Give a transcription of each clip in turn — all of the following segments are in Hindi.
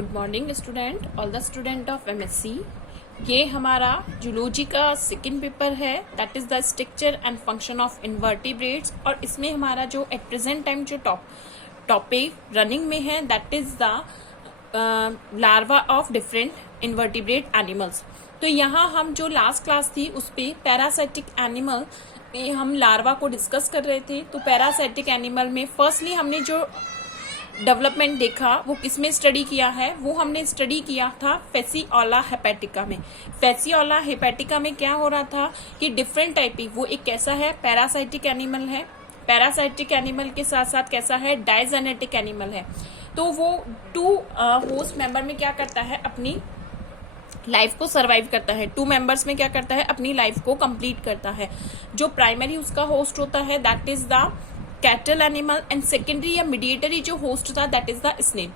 Good morning student, all the student of MSc. ये हमारा जूलॉजी का सेकेंड पेपर है, that is the structure and function of invertebrates. और इसमें हमारा जो एट प्रेजेंट टाइम जो टॉपिक रनिंग में है that is the larva of different invertebrate animals. तो यहाँ हम जो लास्ट क्लास थी उस पे पैरासाइटिक एनिमल में हम लार्वा को डिस्कस कर रहे थे। तो पैरासाइटिक एनिमल में फर्स्टली हमने जो डेवलपमेंट देखा वो किसमें स्टडी किया है, वो हमने स्टडी किया था फेसियोला हेपेटिका में। फेसियोला हेपेटिका में क्या हो रहा था कि डिफरेंट टाइप, वो एक कैसा है पैरासाइटिक एनिमल है, पैरासाइटिक एनिमल के साथ साथ कैसा है डायजेनेटिक एनिमल है। तो वो टू होस्ट मेंबर में क्या करता है, अपनी लाइफ को सरवाइव करता है, टू मेंबर्स में क्या करता है अपनी लाइफ को कंप्लीट करता है। जो प्राइमरी उसका होस्ट होता है that is the cattle animal and secondary या मीडिएटरी जो होस्ट था that is the snake.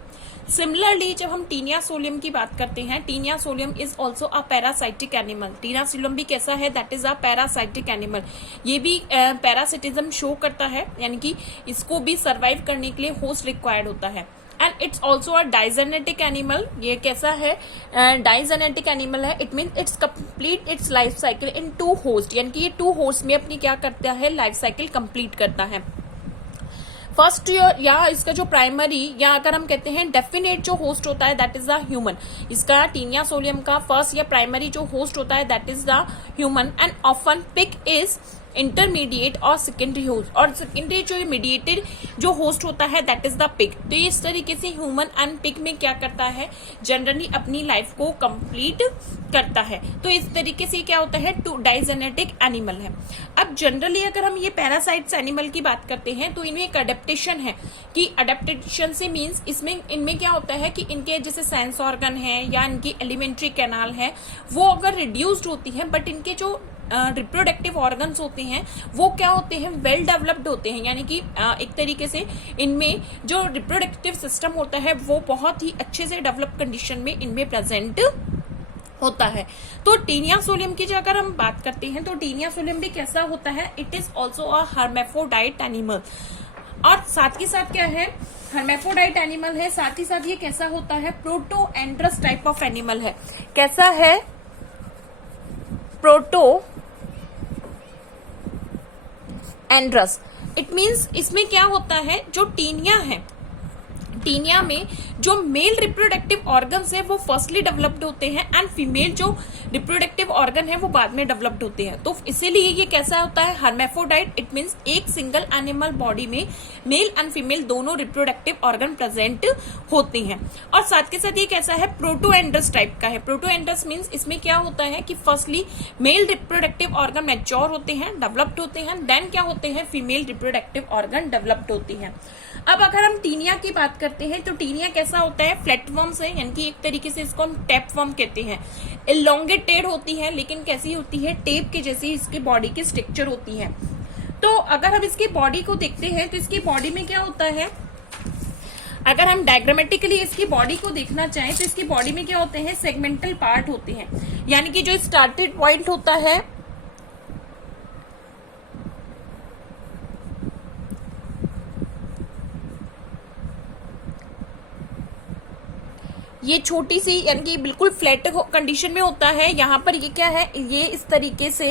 Similarly जब हम टीनिया सोलियम की बात करते हैं, taenia solium is also a parasitic animal. Taenia solium भी कैसा है, that is a parasitic animal. ये भी पैरासिटिज्म शो करता है, यानी कि इसको भी सर्वाइव करने के लिए होस्ट रिक्वायर्ड होता है। And it's also a digenetic animal. ये कैसा है डाइजेनेटिक एनिमल है, it mean it's complete its life cycle in two host, यानी कि ये टू होस्ट में अपनी क्या करता है लाइफ साइकिल कंप्लीट करता है। फर्स्ट या इसका जो प्राइमरी या अगर हम कहते हैं डेफिनेट जो होस्ट होता है दैट इज द ह्यूमन। इसका टीनिया सोलियम का फर्स्ट या प्राइमरी जो होस्ट होता है that is the human and often pig is intermediate और सेकेंडरी होस्ट। और सेकेंडरी जो मीडिएटेड जो होस्ट होता है दैट इज द पिग। तो इस तरीके से ह्यूमन एंड पिग में क्या करता है जनरली अपनी लाइफ को कंप्लीट करता है। तो इस तरीके से क्या होता है टू डाइजेनेटिक एनिमल है। अब जनरली अगर हम ये पैरासाइट्स एनिमल की बात करते हैं तो इनमें एक अडेप्टेशन है कि अडेप्टेशन से मीन्स इसमें इनमें क्या होता है कि इनके जैसे सेंस ऑर्गन है या इनकी एलिमेंट्री कैनाल है वो अगर रिड्यूस्ड होती है, बट इनके जो रिप्रोडक्टिव ऑर्गन्स होते हैं वो क्या होते हैं वेल डेवलप्ड होते हैं, यानी कि एक तरीके से इनमें जो रिप्रोडक्टिव सिस्टम होता है वो बहुत ही अच्छे से डेवलप कंडीशन में इनमें प्रेजेंट होता है। तो टीनिया सोलियम की अगर हम बात करते हैं तो टीनिया सोलियम भी कैसा होता है, it is also a hermaphrodite animal. और साथ ही साथ क्या है हर्मेफोडाइट एनिमल है, साथ ही साथ ये कैसा होता है प्रोटो एंड्रस टाइप ऑफ एनिमल है। कैसा है प्रोटो एंड्रस। इट मीन्स इसमें क्या होता है जो टीनिया है, टीनिया में जो मेल रिप्रोडक्टिव ऑर्गन्स है वो फर्स्टली डेवलप्ड होते हैं एंड फीमेल जो रिप्रोडक्टिव ऑर्गन है वो बाद में डेवलप्ड होते हैं। तो इसीलिए ये कैसा होता है हर्मेफोडाइट। इट मीन्स एक सिंगल एनिमल बॉडी में मेल एंड फीमेल दोनों रिप्रोडक्टिव ऑर्गन प्रेजेंट होते हैं। और साथ के साथ ये कैसा है प्रोटोएंड्रस टाइप का है। प्रोटोएंड्रस मीन्स इसमें क्या होता है कि firstly male reproductive organ mature होते हैं, डेवलप्ड होते हैं, देन क्या होते हैं फीमेल रिप्रोडक्टिव ऑर्गन डेवलप्ड होती है। अब अगर हम टीनिया की बात करते हैं तो टीनिया कैसा होता है फ्लैटवर्म से, यानी कि एक तरीके से इसको हम टैपवर्म कहते हैं। इलोंगेटेड होती है लेकिन कैसी होती है टेप के जैसी इसकी बॉडी की स्ट्रक्चर होती है। तो अगर हम इसकी बॉडी को देखते हैं तो इसकी बॉडी में क्या होता है, अगर हम डायग्रामेटिकली इसकी बॉडी को देखना चाहें तो इसकी बॉडी में क्या होते हैं सेगमेंटल पार्ट होते हैं, यानी कि जो स्टार्टेड पॉइंट होता है ये छोटी सी यानी कि बिल्कुल फ्लैट कंडीशन में होता है। यहाँ पर ये क्या है, ये इस तरीके से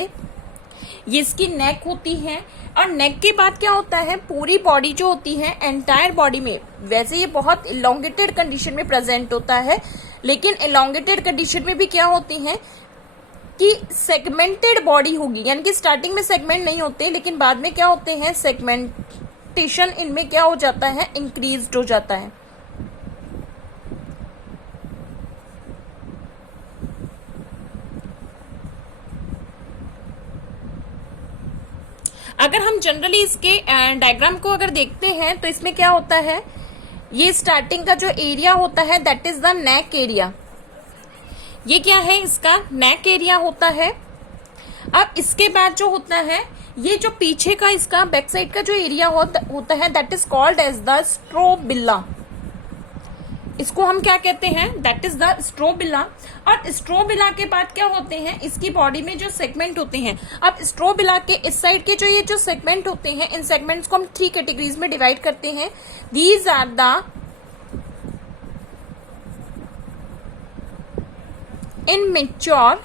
ये इसकी नेक होती है और नेक के बाद क्या होता है पूरी बॉडी जो होती है एंटायर बॉडी में वैसे ये बहुत इलोंगेटेड कंडीशन में प्रेजेंट होता है, लेकिन इलोंगेटेड कंडीशन में भी क्या होती है कि सेगमेंटेड बॉडी होगी, यानी कि स्टार्टिंग में सेगमेंट नहीं होते लेकिन बाद में क्या होते हैं सेगमेंटेशन इनमें क्या हो जाता है इंक्रीज्ड हो जाता है। अगर हम जनरली इसके डायग्राम को अगर देखते हैं तो इसमें क्या होता है ये स्टार्टिंग का जो एरिया होता है that is the neck area. ये क्या है इसका नेक एरिया होता है। अब इसके बाद जो होता है ये जो पीछे का इसका बैक साइड का जो एरिया होता है that is called as the strobila. इसको हम क्या कहते हैं दैट इज द स्ट्रोबिला। और स्ट्रोबिला के बाद क्या होते हैं इसकी बॉडी में जो सेगमेंट होते हैं। अब स्ट्रोबिला के इस साइड के जो ये जो सेगमेंट होते हैं इन सेगमेंट्स को हम 3 कैटेगरीज में डिवाइड करते हैं। These are the immature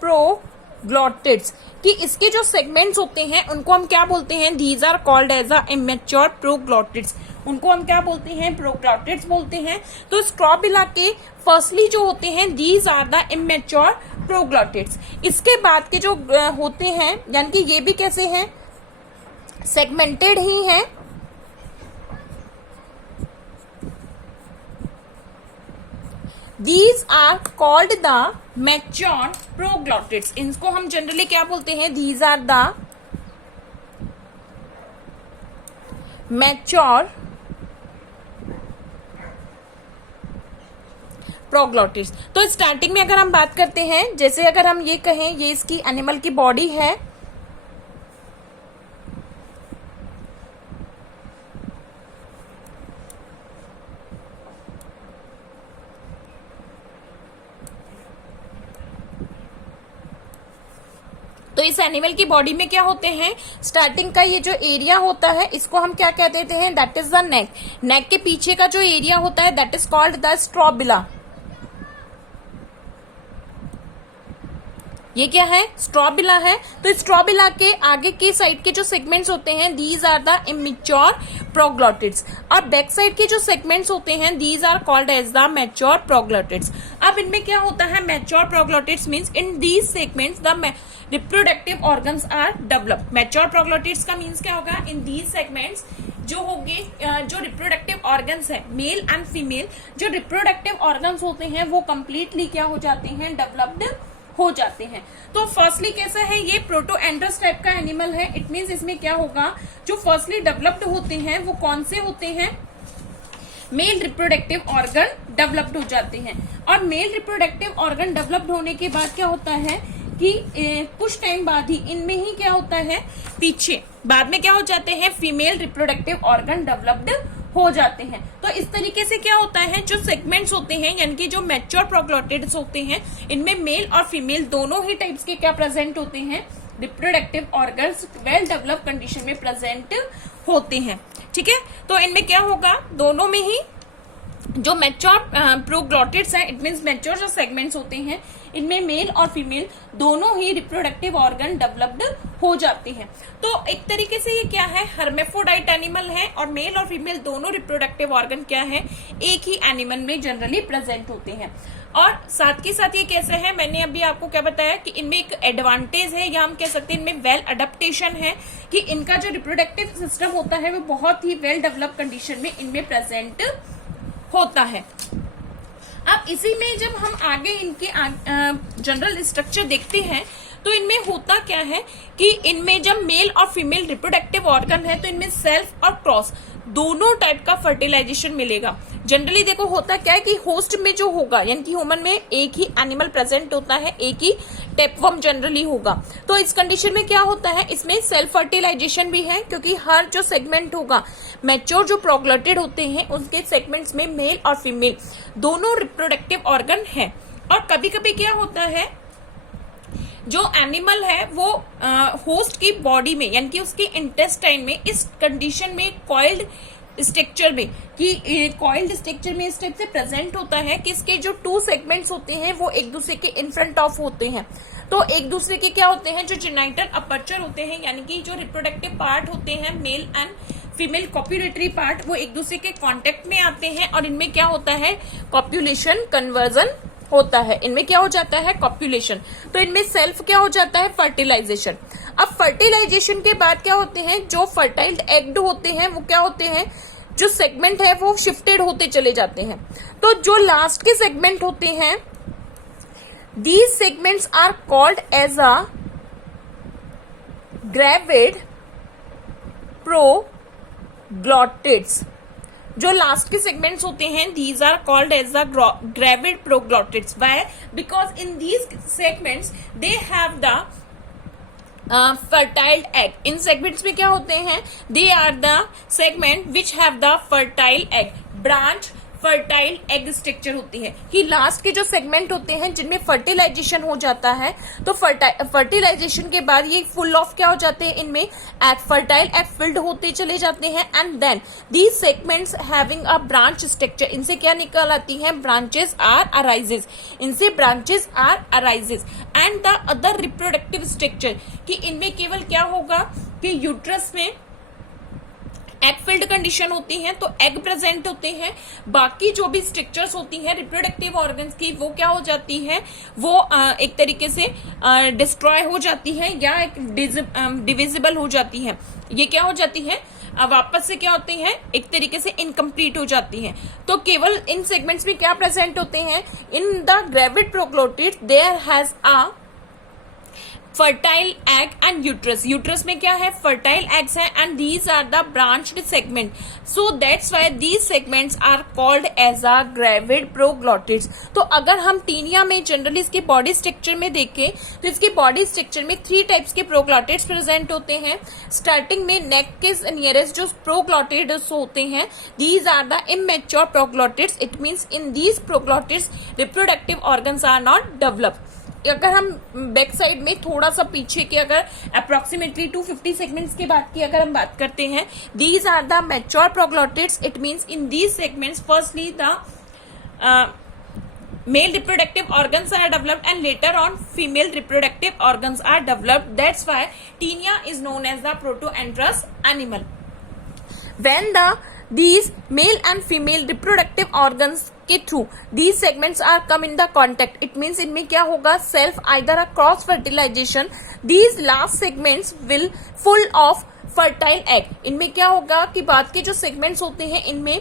proglottids, कि इसके जो सेगमेंट्स होते हैं उनको हम क्या बोलते हैं, these are called as a immature proglottids, उनको हम क्या बोलते हैं, प्रोग्लॉटिड्स बोलते हैं। तो स्ट्रॉबिला के फर्स्टली जो होते हैं these are the immature proglottids. इसके बाद के जो होते हैं यानी कि ये भी कैसे हैं, सेगमेंटेड ही हैं, These are called the mature proglottids. इनको हम जनरली क्या बोलते हैं, These are the mature proglottids. तो स्टार्टिंग में अगर हम बात करते हैं, जैसे अगर हम ये कहें ये इसकी एनिमल की बॉडी है, तो इस एनिमल की बॉडी में क्या होते हैं, स्टार्टिंग का ये जो एरिया होता है इसको हम क्या कह देते हैं, दैट इज द नेक। नेक के पीछे का जो एरिया होता है that is called the strobila. ये क्या है, स्ट्रॉबिला है। तो स्ट्रॉबिला के आगे की साइड के जो सेगमेंट्स होते हैं these are the immature proglottids, और बैक साइड के जो सेगमेंट्स होते हैं these are called as the mature proglottids. अब इनमें क्या होता है, mature proglottids means in these segments the reproductive organs are developed. Mature proglottids का मींस क्या होगा, इन दीज सेगमेंट्स जो होंगे, जो रिप्रोडक्टिव ऑर्गन्स है मेल एंड फीमेल, जो रिप्रोडक्टिव ऑर्गन्स होते हैं वो कंप्लीटली क्या हो जाते हैं, डेवलप्ड हो जाते हैं। तो फर्स्टली कैसा है, ये प्रोटोएंड्रस टाइप का एनिमल है। इट मींस इसमें क्या होगा, जो फर्स्टली डेवलप्ड होते हैं वो कौन से होते हैं, मेल रिप्रोडक्टिव ऑर्गन डेवलप्ड हो जाते हैं। और मेल रिप्रोडक्टिव ऑर्गन डेवलप्ड होने के बाद क्या होता है कि कुछ टाइम बाद ही इनमें ही क्या होता है, पीछे बाद में क्या हो जाते हैं, फीमेल रिप्रोडक्टिव ऑर्गन डेवलप्ड हो जाते हैं। तो इस तरीके से क्या होता है, जो सेगमेंट्स होते हैं यानी कि जो मैच्योर प्रोग्लॉटिड्स होते हैं इनमें मेल और फीमेल दोनों ही टाइप्स के क्या प्रेजेंट होते हैं, reproductive organs well develop condition में प्रेजेंट होते हैं। ठीक है, तो इनमें क्या होगा, दोनों में ही जो मैच्योर प्रोग्लॉटिड्स हैं, इट मींस मैच्योर जो सेगमेंट्स होते हैं इनमें मेल और फीमेल दोनों ही रिप्रोडक्टिव ऑर्गन डेवलप्ड हो जाते हैं। तो एक तरीके से ये क्या है, हर्मेफोडाइट एनिमल है, और मेल और फीमेल दोनों रिप्रोडक्टिव ऑर्गन क्या है, एक ही एनिमल में जनरली प्रेजेंट होते हैं। और साथ के साथ ये कैसे है, मैंने अभी आपको क्या बताया कि इनमें एक एडवांटेज है या हम कह सकते हैं इनमें वेल अडेप्टेशन है, कि इनका जो रिप्रोडक्टिव सिस्टम होता है वो बहुत ही वेल डेवलप कंडीशन में इनमें प्रेजेंट होता है। अब इसी में जब हम आगे इनके जनरल स्ट्रक्चर देखते हैं तो इनमें होता क्या है कि इनमें जब मेल और फीमेल रिप्रोडक्टिव ऑर्गन है तो इनमें सेल्फ और क्रॉस दोनों टाइप का फर्टिलाइजेशन मिलेगा। जनरली देखो होता क्या है कि होस्ट में जो होगा यानी कि ह्यूमन में एक ही एनिमल प्रेजेंट होता है, एक ही टेपवर्म जनरली होगा। तो इस कंडीशन में क्या होता है, इसमें सेल्फ फर्टिलाइजेशन भी है, क्योंकि हर जो सेगमेंट होगा मैच्योर जो प्रोग्लॉटिड होते हैं उनके सेगमेंट्स में मेल और फीमेल दोनों रिप्रोडक्टिव ऑर्गन है। और कभी कभी क्या होता है, जो एनिमल है वो होस्ट की बॉडी में यानी कि उसके इंटेस्टाइन में इस कंडीशन में कॉइल्ड स्ट्रक्चर में, कि कॉइल्ड स्ट्रक्चर में इस टाइप से प्रेजेंट होता है कि इसके जो टू सेगमेंट्स होते हैं वो एक दूसरे के इन फ्रंट ऑफ होते हैं। तो एक दूसरे के क्या होते हैं, जो जेनाइटल अपर्चर होते हैं यानी कि जो रिप्रोडक्टिव पार्ट होते हैं mail and female copulatory part, वो एक दूसरे के कांटेक्ट में आते हैं और इनमें क्या होता है, कॉप्युलेशन कन्वर्जन होता है। इनमें क्या हो जाता है, कॉप्युलेशन। तो इनमें सेल्फ क्या हो जाता है, फर्टिलाइजेशन। अब फर्टिलाइजेशन के बाद क्या होते हैं, जो फर्टाइल्ड एग होते हैं वो क्या होते हैं, जो सेगमेंट है वो शिफ्टेड होते चले जाते हैं। तो जो लास्ट के सेगमेंट होते हैं these segments are called as a gravid proglottids. जो लास्ट के सेगमेंट्स होते हैं these are called as the gravid proglottids. Why? Because in these segments they have the fertile egg. In segments में क्या होते हैं, they are the segment which have the fertile egg. Branch fertile egg structure होती है कि लास्ट के जो सेगमेंट होते हैं जिनमें फर्टिलाइजेशन हो जाता है, तो फर्टिलाइजेशन के बाद ये फुल ऑफ क्या हो जाते हैं, इनमें एग फर्टाइल एग फिल्ड होते चले जाते हैं and then these segments having a branch structure, इनसे क्या निकल आती हैं, ब्रांचेस आर अराइजेस, इनसे branches are arises and the other reproductive structure कि इनमें केवल क्या होगा कि यूट्रस में एग फिल्ड कंडीशन होती है तो एग प्रेजेंट होते हैं, बाकी जो भी स्ट्रक्चर्स होती हैं रिप्रोडक्टिव ऑर्गन्स की वो क्या हो जाती है, वो एक तरीके से डिस्ट्रॉय हो जाती है या डिविजिबल हो जाती है, ये क्या हो जाती है, वापस से क्या होती हैं, एक तरीके से इनकम्प्लीट हो जाती हैं। तो केवल इन सेगमेंट्स में क्या प्रेजेंट होते हैं, in the gravid proglottids there has a fertile egg and uterus, uterus में क्या है, फर्टाइल एग्स है and these are the branched segment, so that's why these segments are called as a gravid proglottids. तो अगर हम टीनिया में जनरली इसके बॉडी स्ट्रक्चर में देखें तो इसके बॉडी स्ट्रक्चर में 3 टाइप्स के प्रोग्लोटिड्स प्रेजेंट होते हैं। स्टार्टिंग में नेक के नियरेस्ट जो प्रोग्लोटिड्स होते हैं, these are the immature proglottids, it means in these proglottids reproductive organs are not developed. अगर हम बैक साइड में थोड़ा सा पीछे के अगर अप्रोक्सीमेटली 250 सेगमेंट्स की बात की अगर हम बात करते हैं, these are the mature proglottids, it means in these segments firstly the male reproductive organs are developed and later on female reproductive organs are developed. That's why Taenia is known as the protoandrous animal. When these male and female reproductive organs के through these segments are come in the contact, it means इनमें क्या होगा, self either a cross fertilization, these last segments will full of fertile egg, इनमें क्या होगा कि बाद के जो segments होते हैं इनमें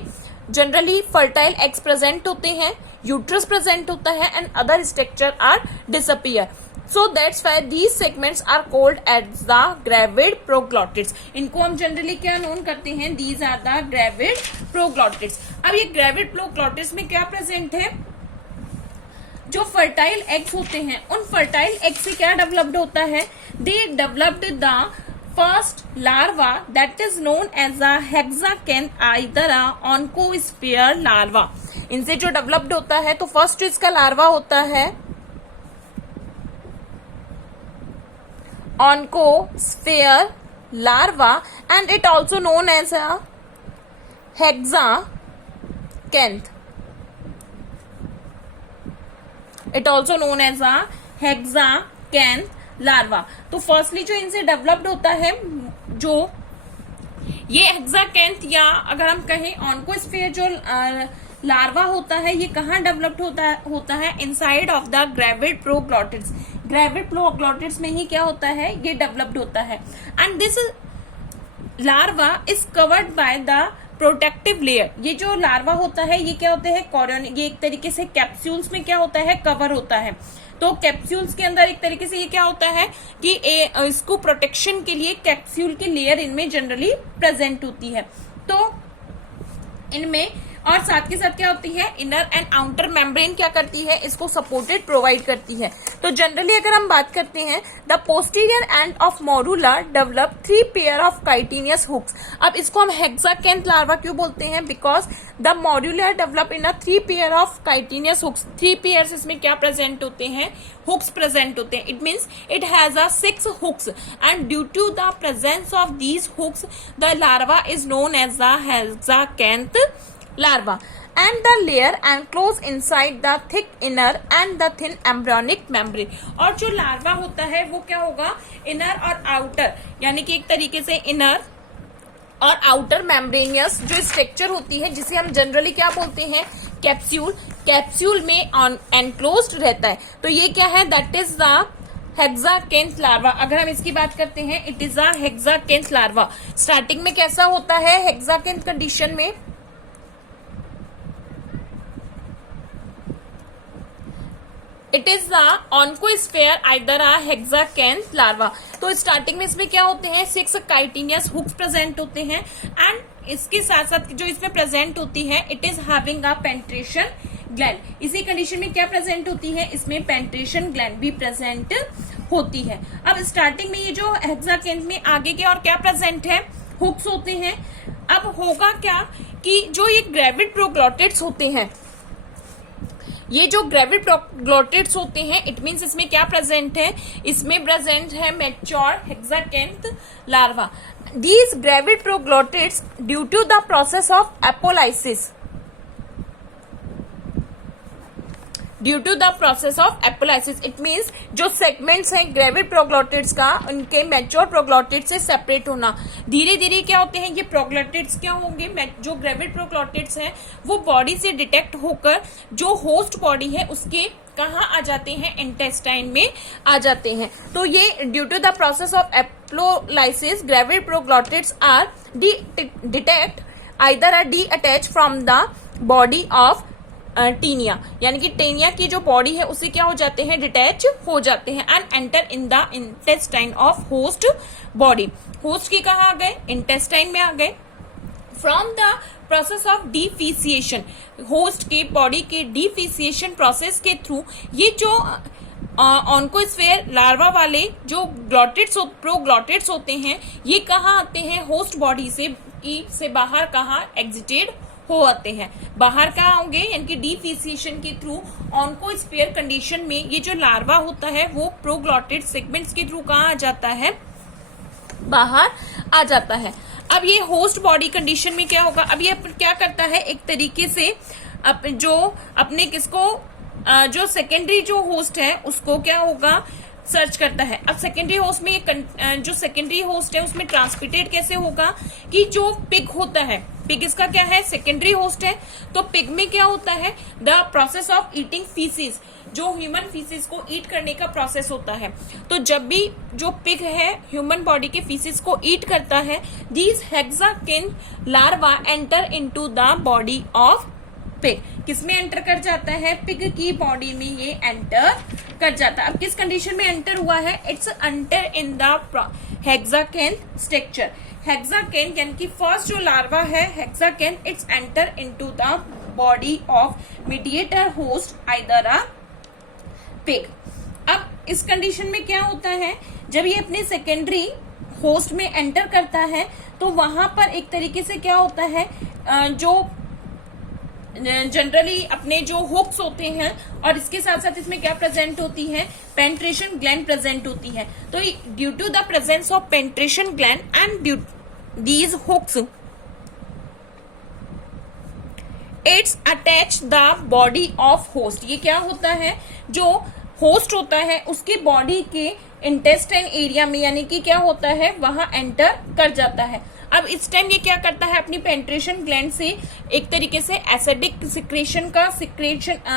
जनरली फर्टाइल एग्स प्रेजेंट होते हैं, यूट्रस प्रेजेंट होता है and other structure are disappear, so that's why these segments are called as the gravid proglottids. इनको हम जनरली क्या नोन करते हैं, these are the gravid proglottids. अब ये ग्रेविड प्रोग्लोटिड्स में क्या प्रेजेंट है, जो फर्टाइल एग्स होते हैं उन फर्टाइल एग से क्या डेवलप्ड होता है, they developed the first larva that is known as a hexacanth either a oncosphere larva, इनसे जो डेवलप्ड होता है तो फर्स्ट इसका लार्वा होता है oncosphere larva and it also known as a hexacanth, it also known as a hexacanth larva. तो फर्स्टली जो इनसे डेवलप्ड होता है, जो ये हेक्साकैंथ या अगर हम कहें ऑन्कोस्फेयर जो लार्वा होता है, ये कहाँ डेवलप्ड होता है inside of the gravid proglottids, gravid proglottids में ही क्या होता है, ये डेवलप्ड होता है and this larva is covered by the protective layer. ये जो लार्वा होता है ये क्या होता है, कॉरियोनिक, ये एक तरीके से कैप्सूल्स में क्या होता है, कवर होता है। तो कैप्सूल्स के अंदर एक तरीके से ये क्या होता है कि इसको प्रोटेक्शन के लिए कैप्सूल की लेयर इनमें जनरली प्रेजेंट होती है। तो इनमें और साथ के साथ क्या होती है, इनर एंड आउटर मेम्ब्रेन क्या करती है, इसको सपोर्टेड प्रोवाइड करती है। तो जनरली अगर हम बात करते हैं, the posterior end of morula develop 3 pair of chitinous hooks. अब इसको हम हेक्साकैंथ लार्वा क्यों बोलते हैं, because the morula develop in a 3 pair of chitinous hooks. 3 pairs इसमें क्या प्रेजेंट होते हैं, हुक्स प्रेजेंट होते हैं, it means it has a 6 hooks and due to the presence of these hooks the larva is known as the hexacanth larva and the layer enclosed inside the thick inner and the thin embryonic membrane। और जो लार्वा होता है वो क्या होगा, इनर और आउटर, यानी कि एक तरीके से इनर और आउटर मेम्ब्रेनियस जो स्ट्रक्चर होती है जिसे हम जनरली क्या बोलते हैं, कैप्सूल, कैप्सूल में एनक्लोज्ड रहता है। तो ये क्या है, that is the hexacanth larva. अगर हम इसकी बात करते हैं, it is a hexacanth larva. Starting में कैसा होता है हेक्साकैंथ कंडीशन में, it is the oncosphere either a hexacanth larva. तो स्टार्टिंग में इसमें क्या होते हैं, 6 काइटिनियस हुक्स प्रेजेंट होते हैं एंड इसके साथ साथ जो इसमें प्रेजेंट होती है, it is having a penetration gland. इसी कंडीशन में क्या प्रेजेंट होती है, इसमें पेंट्रेशन ग्लैंड भी प्रेजेंट होती है। अब स्टार्टिंग में ये जो हेक्साकैंथ में आगे के और क्या प्रेजेंट है, हुक्स होते हैं। अब होगा क्या कि जो ये ग्रेविड प्रोग्लॉटिड्स होते हैं, ये जो ग्रेविड प्रोग्लॉटिड्स होते हैं, इट मीन्स इसमें क्या प्रेजेंट है, इसमें प्रेजेंट है mature hexacanth larva. These gravid proglottids due to the process of apolysis, due to the process of apolysis, it means जो सेगमेंट्स हैं ग्रेविड प्रोग्लॉटिड्स का, उनके मैच्योर प्रोग्लॉटिड्स से सेपरेट होना। धीरे धीरे क्या होते हैं ये प्रोग्लॉटिड्स क्या होंगे, जो ग्रेविड प्रोग्लॉटिड्स हैं वो बॉडी से डिटेक्ट होकर जो होस्ट बॉडी है उसके कहाँ आ जाते हैं, इंटेस्टाइन में आ जाते हैं। तो ये due to the process of apolysis gravid proglottids are detect either are detach from the body of Taenia, यानी कि टेनिया की जो बॉडी है उससे क्या हो जाते हैं, डिटैच हो जाते हैं and enter in the intestine of host body. Host के कहा आ गए, इंटेस्टाइन में आ गए। From the process of defecation, host के बॉडी के डिफिसिएशन प्रोसेस के थ्रू ये जो ऑन्कोस्फेयर लार्वा वाले जो प्रोग्लॉटिड्स होते हैं ये कहाँ आते हैं, होस्ट बॉडी से बाहर कहाँ एग्जिटेड हो आते हैं, बाहर कहाँ होंगे, यानी कि डिफिसिएशन के थ्रू ऑन्कोस्फेयर कंडीशन में ये जो लार्वा होता है वो प्रोग्लॉटिड सेगमेंट्स के थ्रू कहाँ आ जाता है, बाहर आ जाता है। अब ये होस्ट बॉडी कंडीशन में क्या होगा, अब ये क्या करता है, एक तरीके से जो अपने किसको जो सेकेंडरी जो होस्ट है उसको क्या होगा, सर्च करता है। अब सेकेंडरी होस्ट में ये जो सेकेंडरी होस्ट है उसमें ट्रांसमिटेड कैसे होगा कि जो पिग होता है, पिग इसका क्या है, सेकेंडरी होस्ट है। तो पिग में क्या होता है, the process of eating faeces, जो ह्यूमन फीसिस को ईट करने का प्रोसेस होता है। तो जब भी जो पिग है ह्यूमन बॉडी के फीसिस को ईट करता है, these hexacanth larva enter into the body of pig. किसमें एंटर कर जाता है, पिग की बॉडी में ये एंटर कर जाता है। अब किस कंडीशन में एंटर हुआ है, it's enter in the hexacanth structure. Hexacanth यानी कि फर्स्ट जो लार्वा है hexacanth, it's enter into the body of mediator host either a pig. अब इस कंडीशन में क्या होता है, जब ये अपने सेकेंडरी होस्ट में एंटर करता है तो वहां पर एक तरीके से क्या होता है, जो जनरली अपने जो हुक्स होते हैं और इसके साथ साथ इसमें क्या प्रेजेंट होती है, पेंट्रेशन ग्लैंड प्रेजेंट होती है। तो due to the presence of penetration gland and these hooks it's attach the body of host. ये क्या होता है, जो होस्ट होता है उसके बॉडी के इंटेस्टाइन एरिया में, यानी कि क्या होता है वहां एंटर कर जाता है। अब इस टाइम ये क्या करता है, अपनी पेंट्रेशन ग्लैंड से एक तरीके से एसिडिक सिक्रेशन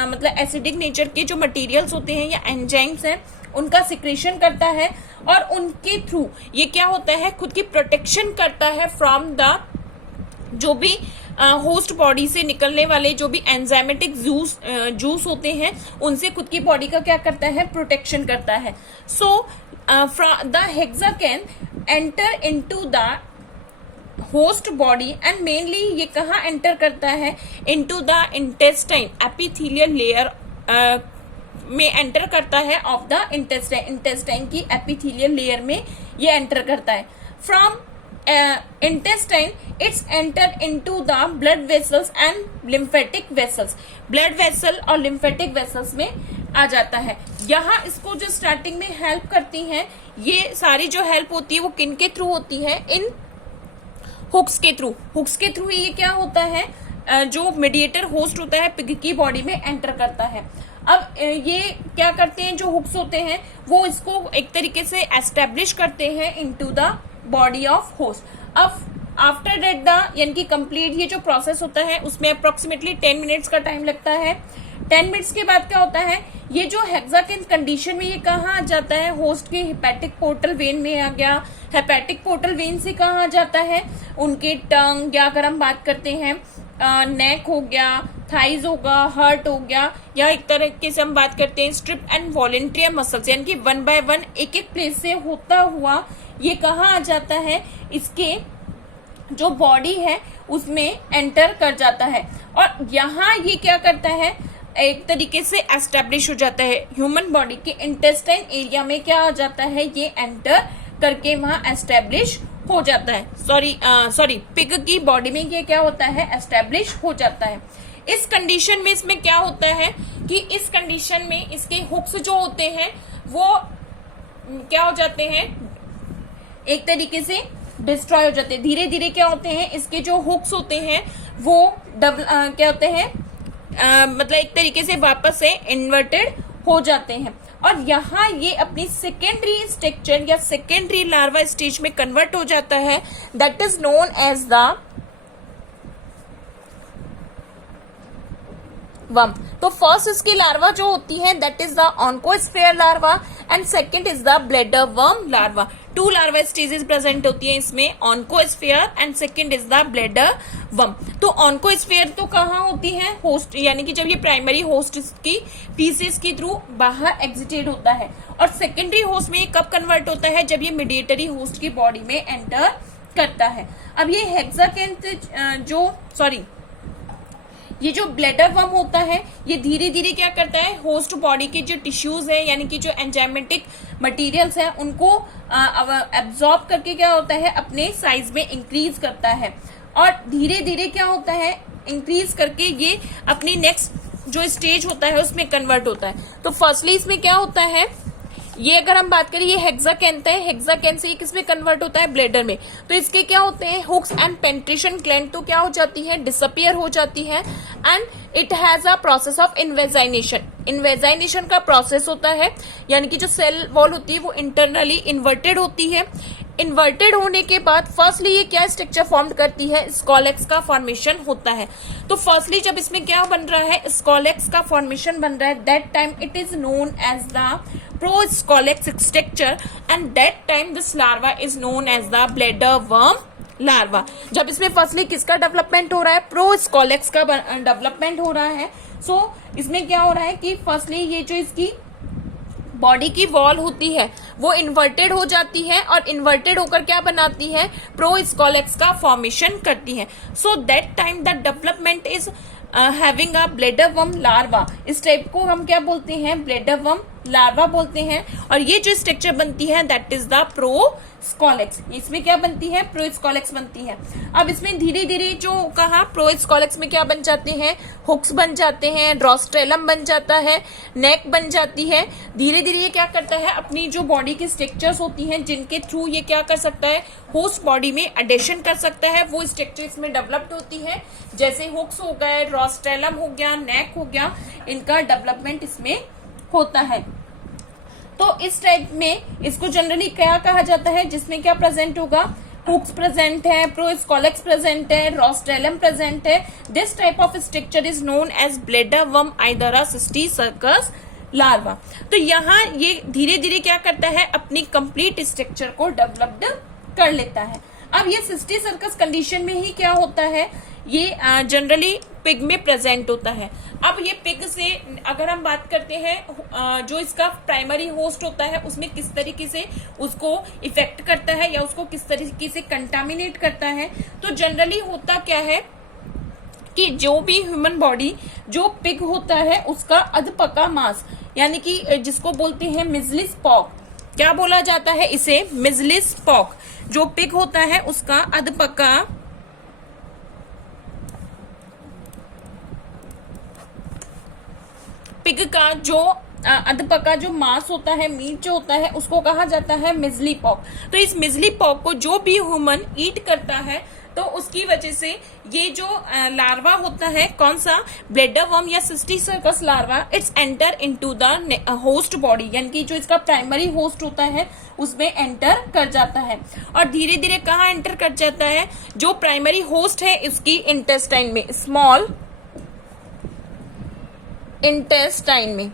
मतलब एसिडिक नेचर के जो मटेरियल्स होते हैं या एंजाइम्स हैं उनका सिक्रेशन करता है और उनके थ्रू ये क्या होता है, खुद की प्रोटेक्शन करता है फ्रॉम द जो भी होस्ट बॉडी से निकलने वाले जो भी एंजाइमेटिक जूस होते हैं उनसे खुद की बॉडी का क्या करता है, प्रोटेक्शन करता है। So the hexacanth enter into the host body and mainly ये कहाँ एंटर करता है, into the intestine epithelial layer में एंटर करता है ऑफ द इंटेस्टाइन की एपिथेलियल लेयर में ये एंटर करता है। From intestine it's enter into the blood vessels and lymphatic vessels, blood vessel और lymphatic vessels में आ जाता है। यहाँ इसको जो स्टार्टिंग में हेल्प करती हैं, ये सारी जो हेल्प होती है वो किन के थ्रू होती है, इन हुक्स के थ्रू। हुक्स के थ्रू ये क्या होता है, जो मीडिएटर होस्ट होता है पिग की बॉडी में एंटर करता है। अब ये क्या करते हैं, जो हुक्स होते हैं वो इसको एक तरीके से एस्टेब्लिश करते हैं into the body of host. अब आफ्टर डेट द यानी कि कंप्लीट ये जो प्रोसेस होता है उसमें अप्रोक्सीमेटली 10 मिनट्स का टाइम लगता है। 10 मिनट्स के बाद क्या होता है, ये जो हेक्साकेंथ कंडीशन में ये कहाँ आ जाता है, होस्ट के हेपेटिक पोर्टल वेन में आ गया। हेपेटिक पोर्टल वेन से कहाँ आ जाता है, उनके टंग या अगर हम बात करते हैं नेक हो गया, थाइज होगा, हार्ट हो गया, या एक तरीके से हम बात करते हैं स्ट्रिप एंड वॉलेंट्रियर मसल्स, यानी कि 1 बाय 1 एक एक प्लेस से होता हुआ ये कहाँ आ जाता है, इसके जो बॉडी है उसमें एंटर कर जाता है। और यहाँ ये क्या करता है, एक तरीके से एस्टेब्लिश हो जाता है ह्यूमन बॉडी के इंटेस्टाइन एरिया में, क्या आ जाता है, ये एंटर करके वहां एस्टेब्लिश हो जाता है, सॉरी पिग की बॉडी में ये क्या होता है, एस्टेब्लिश हो जाता है। इस कंडीशन में इसमें क्या होता है कि इस कंडीशन में इसके हुक्स जो होते हैं वो क्या हो जाते हैं, एक तरीके से डिस्ट्रॉय हो जाते हैं। धीरे धीरे क्या होते हैं, इसके जो हुक्स होते हैं वो क्या होते हैं, मतलब एक तरीके से वापस से इन्वर्टेड हो जाते हैं। और यहाँ ये अपनी सेकेंडरी स्ट्रक्चर या सेकेंडरी लार्वा स्टेज में कन्वर्ट हो जाता है, that is known as the worm. तो फर्स्ट इसकी लार्वा जो होती है that is the oncosphere larva and second is the bladder worm larva. Two larva stages present होती है इसमें, oncosphere and second is the bladder worm. तो ऑन्कोस्फेयर तो कहाँ होती है, होस्ट, यानी कि जब ये प्राइमरी होस्ट की पीसेस के थ्रू बाहर एग्जिटेड होता है, और सेकेंडरी होस्ट में कब कन्वर्ट होता है, जब ये मीडिएटरी होस्ट की बॉडी में एंटर करता है। अब ये हेक्साकेंथ ये जो ब्लैडर वर्म होता है ये धीरे धीरे क्या करता है, होस्ट बॉडी के जो टिश्यूज है यानी कि जो एंजाइमेटिक मटेरियल्स है उनको एब्जॉर्ब करके क्या होता है, अपने साइज में इंक्रीज करता है, और धीरे धीरे क्या होता है, इंक्रीज करके ये अपनी नेक्स्ट जो स्टेज होता है उसमें कन्वर्ट होता है। तो फर्स्टली इसमें क्या होता है, ये अगर हम बात करें, ये हेक्साकेंथ है, हेक्साकेंथ से ये किसमें कन्वर्ट होता है, ब्लैडर में। तो इसके क्या होते हैं, हुक्स एंड पेंट्रेशन ग्लैंड तो क्या हो जाती है, डिसअपियर हो जाती है, and it has a process of invagination. Invagination का प्रोसेस होता है, यानी कि जो सेल वॉल होती है वो इंटरनली इन्वर्टेड होती है। इन्वर्टेड होने के बाद फर्स्टली ये क्या स्ट्रक्चर फॉर्म करती है, स्कॉलेक्स का फॉर्मेशन होता है। तो फर्स्टली जब इसमें क्या बन रहा है, स्कॉलेक्स का फॉर्मेशन बन रहा है, that time it is known as the proscolex structure, and that time this larva is known as the bladder worm larva. जब इसमें फर्स्टली किसका डेवलपमेंट हो रहा है, प्रोस्कॉलेक्स का डेवलपमेंट हो रहा है। सो इसमें क्या हो रहा है कि फर्स्टली ये जो इसकी बॉडी की वॉल होती है वो इन्वर्टेड हो जाती है, और इन्वर्टेड होकर क्या बनाती है, प्रोस्कॉलेक्स का फॉर्मेशन करती है। So that time the development is having a bladder worm larva. इस टाइप को हम क्या बोलते हैं, ब्लैडर वर्म लार्वा बोलते हैं। और ये जो स्ट्रक्चर बनती है दैट इज द प्रोस्कॉलेक्स। इसमें क्या बनती है, प्रोस्कॉलेक्स बनती है। अब इसमें धीरे धीरे जो कहा, प्रोस्कॉलेक्स में क्या बन जाते हैं, हुक्स बन जाते हैं, ड्रोस्ट्रेलम बन जाता है, नेक बन जाती है। धीरे धीरे ये क्या करता है, अपनी जो बॉडी की स्ट्रक्चर्स होती हैं जिनके थ्रू ये क्या कर सकता है, होस्ट बॉडी में एडिशन कर सकता है, वो स्ट्रक्चर इसमें डेवलप्ड होती है। जैसे हुक्स हो गए, ड्रोस्ट्रेलम हो गया, नेक हो गया, इनका डेवलपमेंट इसमें होता है। तो इस टाइप में इसको जनरली क्या कहा जाता है, जिसमें क्या प्रेजेंट होगा, हुक्स प्रेजेंट है, प्रोस्कॉलेक्स प्रेजेंट है, रोस्ट्रेलम प्रेजेंट है। This type of structure is known as bladder worm either cysticercus larva. तो यहाँ ये धीरे धीरे क्या करता है, अपनी कंप्लीट स्ट्रक्चर को डेवलप्ड कर लेता है। अब ये सिस्टी सर्कस कंडीशन में ही क्या होता है, ये जनरली पिग में प्रेजेंट होता है। अब ये पिग से अगर हम बात करते हैं, जो इसका प्राइमरी होस्ट होता है उसमें किस तरीके से उसको इफेक्ट करता है या उसको किस तरीके से कंटामिनेट करता है, तो जनरली होता क्या है कि जो भी ह्यूमन बॉडी, जो पिग होता है उसका अधपका मांस, यानी कि जिसको बोलते हैं मिजलिस पॉक, क्या बोला जाता है इसे, मिजलिस पॉक। जो पिग होता है उसका अधपका पिग का जो अधपका जो मांस होता है, मीट जो होता है, उसको कहा जाता है मिजली पॉक। तो इस मिजली पॉक को जो भी ह्यूमन ईट करता है तो उसकी वजह से ये जो लार्वा होता है, कौन सा, ब्लैडर वर्म या cysticercus larva, it's enter into the host body, यानी कि जो इसका प्राइमरी होस्ट होता है उसमें एंटर कर जाता है। और धीरे धीरे कहाँ एंटर कर जाता है, जो प्राइमरी होस्ट है इसकी इंटेस्टाइन में, स्मॉल इंटेस्टाइन में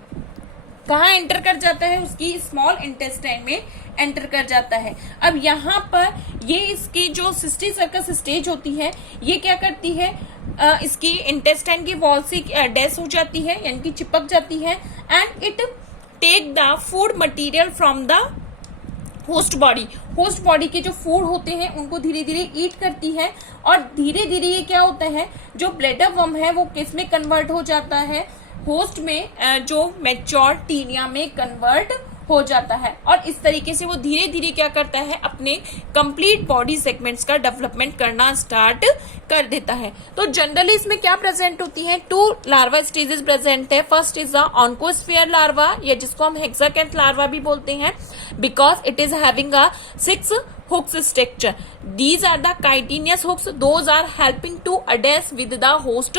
कहाँ एंटर कर जाता है, उसकी स्मॉल इंटेस्टाइन में एंटर कर जाता है। अब यहाँ पर ये इसकी जो सिस्टी सर्कस स्टेज होती है ये क्या करती है, इसकी इंटेस्टाइन की वॉल से अटैच हो जाती है, यानी कि चिपक जाती है, and it take the food material from the host body. Host body के जो फूड होते हैं उनको धीरे धीरे ईट करती है, और धीरे धीरे ये क्या होता है, जो ब्लैडर वर्म है वो किस में कन्वर्ट हो जाता है, होस्ट में, जो मैच्योर टीनिया में कन्वर्ट हो जाता है और इस तरीके से वो धीरे धीरे क्या करता है, अपने कंप्लीट बॉडी सेगमेंट्स का डेवलपमेंट करना स्टार्ट कर देता है। तो जनरली इसमें क्या प्रेजेंट होती है, 2 लार्वा स्टेजेस प्रेजेंट है। फर्स्ट इज द ऑन्कोस्फीयर लार्वा, या जिसको हम हेक्साकैंथ लार्वा भी बोलते हैं, because it is having a 6 hooks structure. These are the chitinous hooks. Those are helping to adhere with the host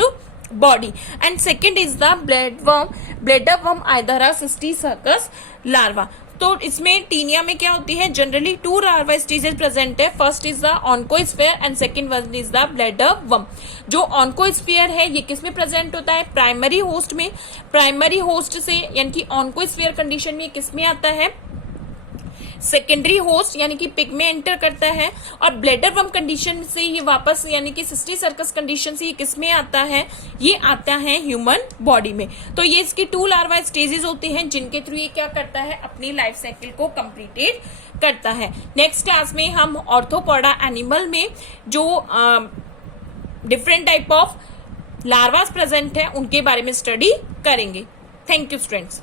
body. And second is the bladderworm either a cystocircus larva. तो इसमें टीनिया में क्या होती है, जनरली 2 लार्वा स्टेजेस प्रेजेंट है। First is the oncosphere and second one is the bladder worm. जो ऑन्कोस्फीयर है ये किस में प्रेजेंट होता है, प्राइमरी होस्ट में। प्राइमरी होस्ट से यानी कि ऑन्कोस्फीयर कंडीशन में किस में आता है, सेकेंडरी होस्ट यानी कि पिग में एंटर करता है। और ब्लैडरवर्म कंडीशन से ये वापस यानी कि सिस्टीसर्कस कंडीशन से ये किस में आता है, ये आता है ह्यूमन बॉडी में। तो ये इसकी 2 लार्वा स्टेजेस होती हैं जिनके थ्रू ये क्या करता है, अपनी लाइफ साइकिल को कंप्लीटेड करता है। नेक्स्ट क्लास में हम ऑर्थोपोडा एनिमल में जो different type of larvas present है उनके बारे में स्टडी करेंगे। Thank you students.